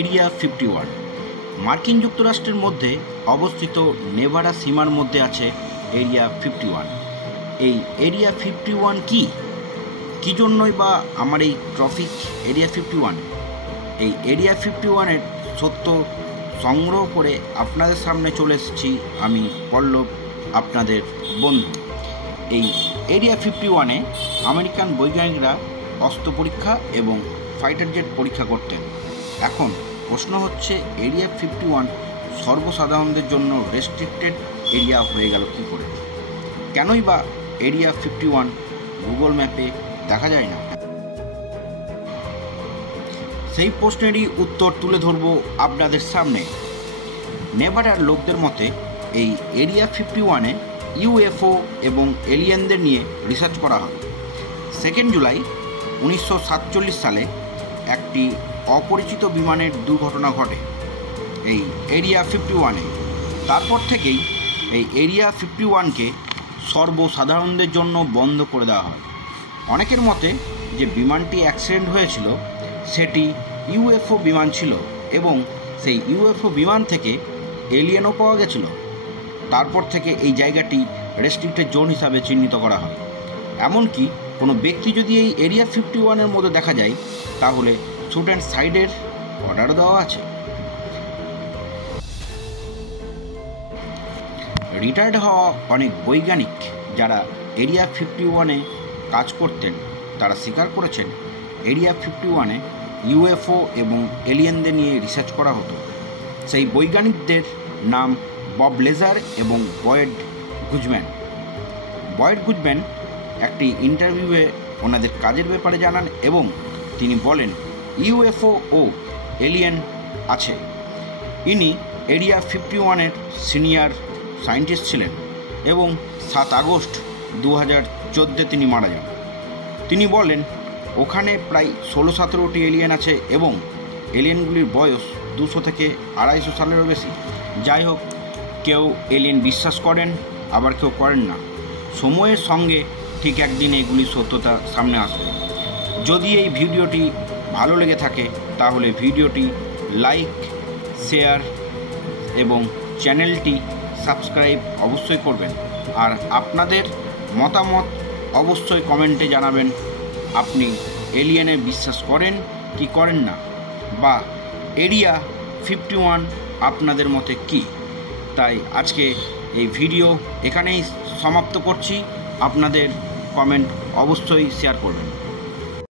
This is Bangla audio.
এরিয়া 51 মার্কিন যুক্তরাষ্ট্রের মধ্যে অবস্থিত নেভাডা সীমার মধ্যে আছে এরিয়া 51। এই এরিয়া 51 কী জন্যই বা আমার এই ট্রফিক এরিয়া 51? এই এরিয়া 51-এর সত্য সংগ্রহ করে আপনাদের সামনে চলে এসেছি আমি পল্লব, আপনাদের বন্ধু। এই এরিয়া 51-এ আমেরিকান বৈজ্ঞানিকরা অস্ত্র পরীক্ষা এবং ফাইটার জেট পরীক্ষা করতেন। এখন প্রশ্ন হচ্ছে, এরিয়া 51 সর্বসাধারণদের জন্য রেস্ট্রিক্টেড এরিয়া হয়ে গেল কী করে? কেনই বা এরিয়া 51 গুগল ম্যাপে দেখা যায় না? সেই প্রশ্নেরই উত্তর তুলে ধরব আপনাদের সামনে। নেভাডার লোকদের মতে এই এরিয়া 51-এ ইউএফও এবং এলিয়েনদের নিয়ে রিসার্চ করা হয়। 2 জুলাই 1947 সালে একটি অপরিচিত বিমানের দুর্ঘটনা ঘটে এই এরিয়া 51-এ। তারপর থেকেই এই এরিয়া 51-কে সর্বসাধারণদের জন্য বন্ধ করে দেওয়া হয়। অনেকের মতে যে বিমানটি অ্যাক্সিডেন্ট হয়েছিল সেটি ইউএফও বিমান ছিল এবং সেই ইউএফও বিমান থেকে এলিয়েনও পাওয়া গেছিল। তারপর থেকে এই জায়গাটি রেস্ট্রিক্টেড জোন হিসাবে চিহ্নিত করা হয়। এমনকি কোনো ব্যক্তি যদি এই এরিয়া 51-এর মধ্যে দেখা যায় তাহলে শুট অ্যান্ড সাইডের অর্ডার দেওয়া আছে। রিটায়ার্ড হওয়া অনেক বৈজ্ঞানিক যারা এরিয়া 51-এ কাজ করতেন তারা স্বীকার করেছেন এরিয়া 51-এ ইউএফও এবং এলিয়েনদের নিয়ে রিসার্চ করা হতো। সেই বৈজ্ঞানিকদের নাম বব লেজার এবং বয়েড গুজম্যান। বয়েড গুজম্যান একটি ইন্টারভিউয়ে ওনাদের কাজের ব্যাপারে জানান এবং তিনি বলেন ইউএফও ও এলিয়েন আছে। ইনি এরিয়া 51-এর সিনিয়র সায়েন্টিস্ট ছিলেন এবং 7 আগস্ট 2014 তিনি মারা যান। তিনি বলেন ওখানে প্রায় 16-17টি এলিয়েন আছে এবং এলিয়েনগুলির বয়স 200 থেকে 250 সালেরও বেশি। যাই হোক, কেউ এলিয়েন বিশ্বাস করেন আবার কেউ করেন না। সময়ের সঙ্গে ঠিক একদিন এগুলির সত্যতা সামনে আসবে। যদি এই ভিডিওটি ভালো লেগে থাকে তাহলে ভিডিওটি লাইক, শেয়ার এবং চ্যানেলটি সাবস্ক্রাইব অবশ্যই করবেন। আর আপনাদের মতামত অবশ্যই কমেন্টে জানাবেন। আপনি এলিয়েনে বিশ্বাস করেন কি করেন না, বা এরিয়া 51 আপনাদের মতে কি? তাই আজকে এই ভিডিও এখানেই সমাপ্ত করছি। আপনাদের কমেন্ট অবশ্যই শেয়ার করবেন।